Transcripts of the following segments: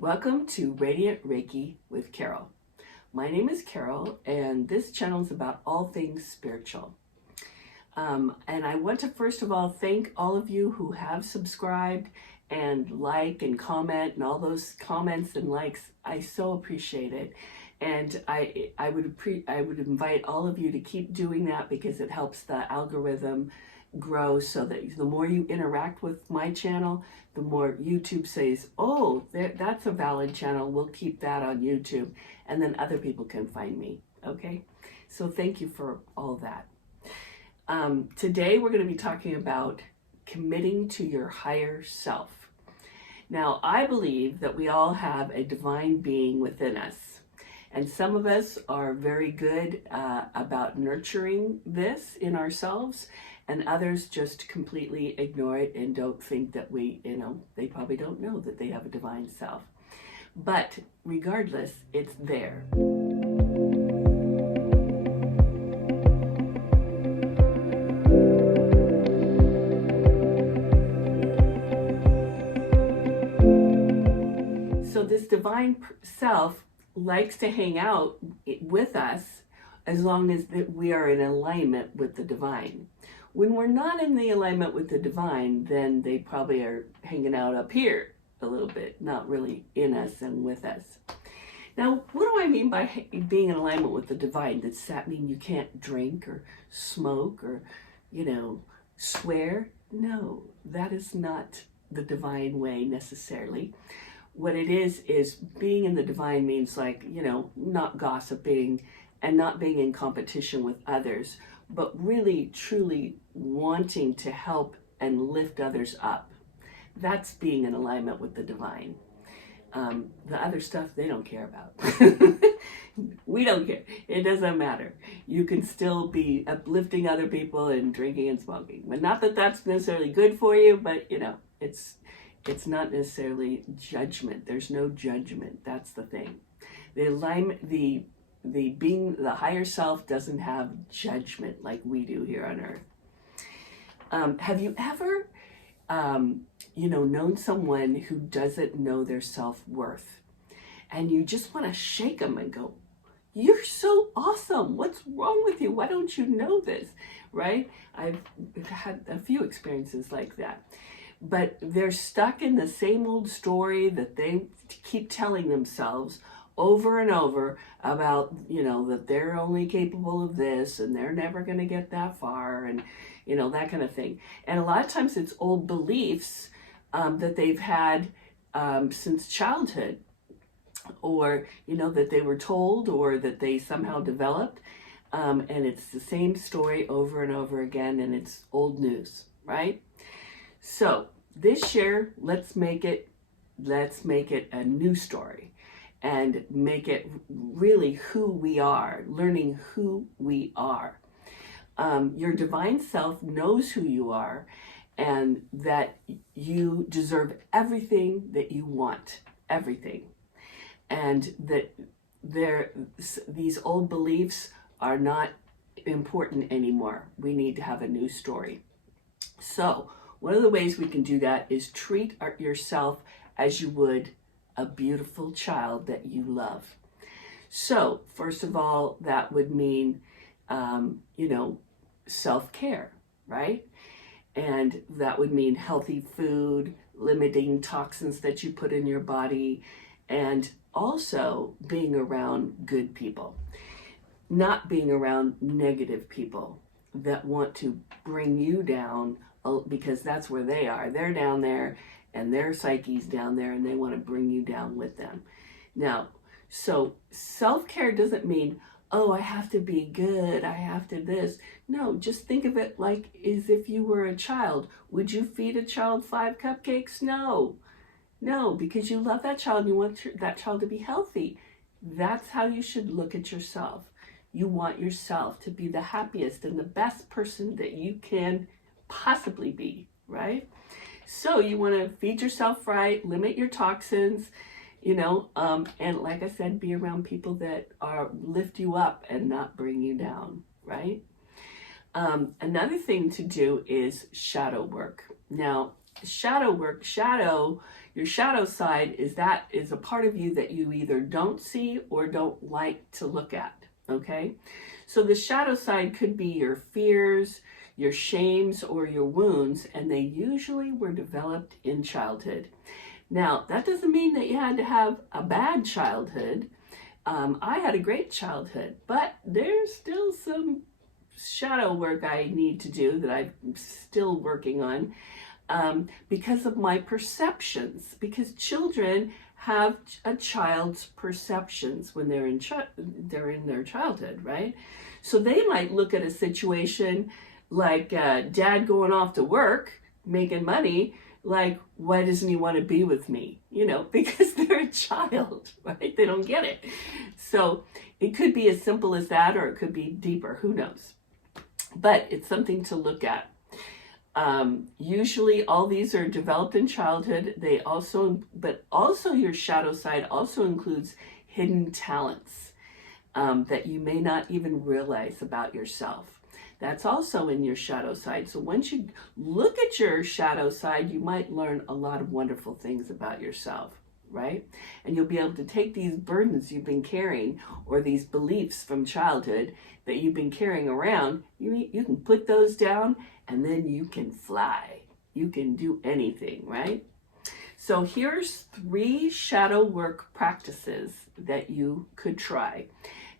Welcome to Radiant Reiki with Carol. My name is Carol, and this channel is about all things spiritual. And I want to first of all thank all of you who have subscribed and like and comment, and all those comments and likes. I so appreciate it. And I would invite all of you to keep doing that, because it helps the algorithm grow, so that the more you interact with my channel, the more YouTube says, oh, that's a valid channel, we'll keep that on YouTube, and then other people can find me. Okay, so thank you for all that. Today we're going to be talking about committing to your higher self. Now, I believe that we all have a divine being within us, and some of us are very good about nurturing this in ourselves, and others just completely ignore it and don't think that they probably don't know that they have a divine self. But regardless, it's there. So this divine self likes to hang out with us as long as we are in alignment with the divine. When we're not in the alignment with the divine, then they probably are hanging out up here a little bit, not really in us and with us. Now, what do I mean by being in alignment with the divine? Does that mean you can't drink or smoke or, swear? No, that is not the divine way necessarily. What it is being in the divine means not gossiping and not being in competition with others, but really, truly wanting to help and lift others up. That's being in alignment with the divine. The other stuff, they don't care about. We don't care. It doesn't matter. You can still be uplifting other people and drinking and smoking. But not that that's necessarily good for you, but it's not necessarily judgment. There's no judgment. That's the thing. The alignment, the higher self doesn't have judgment like we do here on earth. Have you ever, known someone who doesn't know their self-worth, and you just want to shake them and go, you're so awesome. What's wrong with you? Why don't you know this? Right? I've had a few experiences like that. But they're stuck in the same old story that they keep telling themselves over and over about, that they're only capable of this and they're never going to get that far, and, that kind of thing. And a lot of times it's old beliefs that they've had since childhood, or, that they were told, or that they somehow developed. And it's the same story over and over again, and it's old news, right? So this year, let's make it a new story, and make it really who we are, learning who we are. Your divine self knows who you are, and that you deserve everything that you want, everything. And that these old beliefs are not important anymore. We need to have a new story. So one of the ways we can do that is treat yourself as you would a beautiful child that you love. So first of all, that would mean, self-care, right? And that would mean healthy food, limiting toxins that you put in your body, and also being around good people, not being around negative people that want to bring you down, because that's where they are. They're down there, and their psyche's down there, and they want to bring you down with them. Now, so self-care doesn't mean, oh, I have to be good, I have to this. No, just think of it like as if you were a child. Would you feed a child 5 cupcakes? No, because you love that child and you want that child to be healthy. That's how you should look at yourself. You want yourself to be the happiest and the best person that you can possibly be, right? So you want to feed yourself right, limit your toxins, and like I said, be around people that lift you up and not bring you down, right? Another thing to do is shadow work. Now, shadow work, Your shadow side is a part of you that you either don't see or don't like to look at, okay? So the shadow side could be your fears, your shames, or your wounds, and they usually were developed in childhood. Now, that doesn't mean that you had to have a bad childhood. I had a great childhood, but there's still some shadow work I need to do that I'm still working on because of my perceptions. Because children have a child's perceptions when they're in their childhood, right? So they might look at a situation like dad going off to work, making money, like, why doesn't he want to be with me? You know, because they're a child, right? They don't get it. So it could be as simple as that, or it could be deeper, who knows? But it's something to look at. Usually all these are developed in childhood. But also your shadow side also includes hidden talents that you may not even realize about yourself. That's also in your shadow side. So once you look at your shadow side, you might learn a lot of wonderful things about yourself, right? And you'll be able to take these burdens you've been carrying, or these beliefs from childhood that you've been carrying around, you can put those down, and then you can fly. You can do anything, right? So here's 3 shadow work practices that you could try.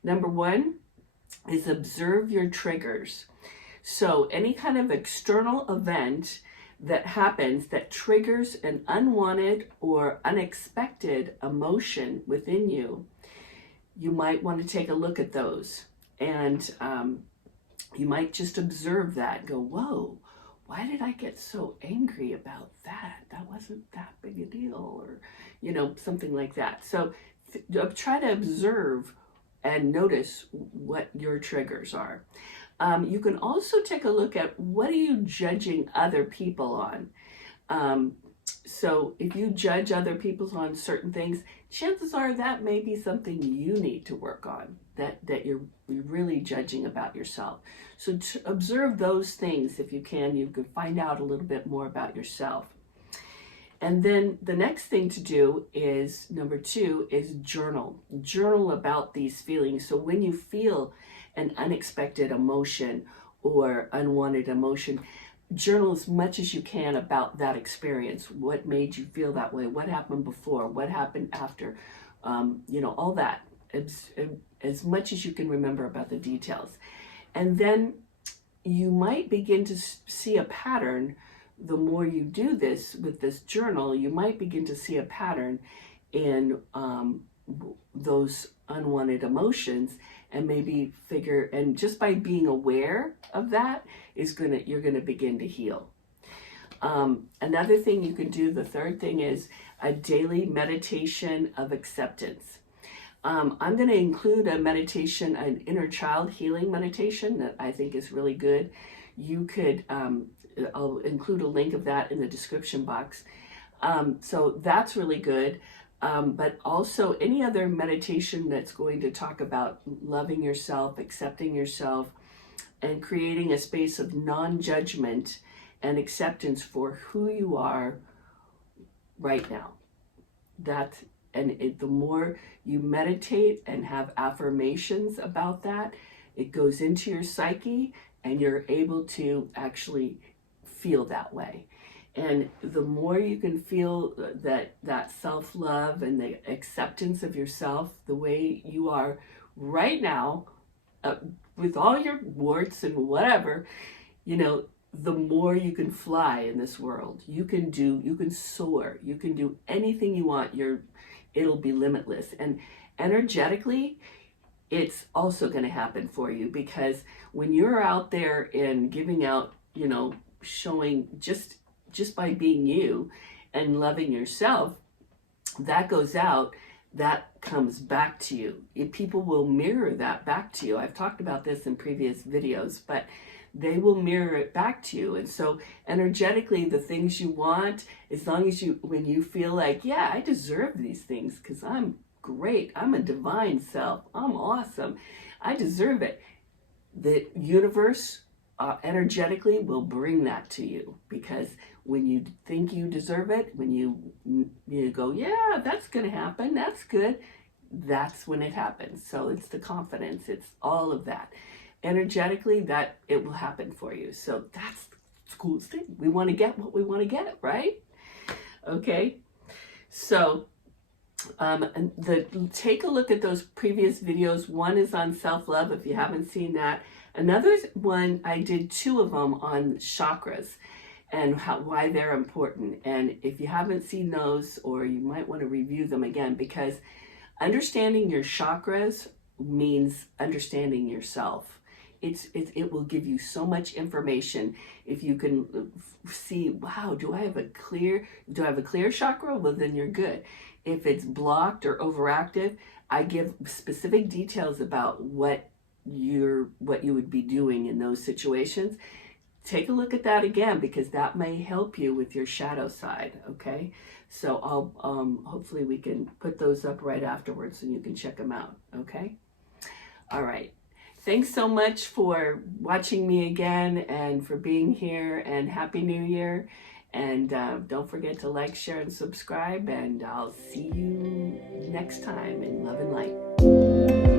Number 1 is observe your triggers. So any kind of external event that happens that triggers an unwanted or unexpected emotion within you, you might want to take a look at those. And you might just observe that, go, whoa, why did I get so angry about that? That wasn't that big a deal, or, you know, something like that. So try to observe and notice what your triggers are. You can also take a look at, what are you judging other people on? So if you judge other people on certain things, chances are that may be something you need to work on, that you're really judging about yourself. So to observe those things, if you can find out a little bit more about yourself. And then the next thing to do is, number 2, is journal. Journal about these feelings. So when you feel an unexpected emotion or unwanted emotion, journal as much as you can about that experience. What made you feel that way? What happened before? What happened after? All that. As much as you can remember about the details. And then you might begin to see a pattern. The more you do this with this journal, you might begin to see a pattern in those unwanted emotions, and maybe and just by being aware of that you're gonna begin to heal. Another thing you can do, the third thing, is a daily meditation of acceptance. I'm going to include a meditation, an inner child healing meditation that I think is really good. You could, I'll include a link of that in the description box. So that's really good. But also any other meditation that's going to talk about loving yourself, accepting yourself, and creating a space of non-judgment and acceptance for who you are right now. The more you meditate and have affirmations about that, it goes into your psyche, and you're able to actually feel that way. And the more you can feel that self-love and the acceptance of yourself the way you are right now, with all your warts and whatever, the more you can fly in this world. You can soar, you can do anything you want. It'll be limitless. And energetically, it's also going to happen for you, because when you're out there and giving out, showing just by being you and loving yourself, that goes out, that comes back to you. People will mirror that back to you. I've talked about this in previous videos, but they will mirror it back to you. And so energetically, the things you want, as long as when you feel like, yeah, I deserve these things because I'm great, I'm a divine self, I'm awesome, I deserve it, the universe energetically will bring that to you, because when you think you deserve it, when you go, yeah, that's going to happen, that's good, that's when it happens. So it's the confidence, it's all of that. Energetically, that it will happen for you. So that's the coolest thing. We want to get what we want to get, right? Okay. So take a look at those previous videos. One is on self-love, if you haven't seen that. Another one, I did 2 of them on chakras and why they're important. And if you haven't seen those, or you might want to review them again, because understanding your chakras means understanding yourself. It will give you so much information. If you can see, wow, do I have a clear chakra? Well, then you're good. If it's blocked or overactive, I give specific details about what you would be doing in those situations. Take a look at that again, because that may help you with your shadow side. Okay, so I'll hopefully we can put those up right afterwards and you can check them out. Okay, all right. Thanks so much for watching me again and for being here, and Happy New Year. And don't forget to like, share, and subscribe, and I'll see you next time in love and light.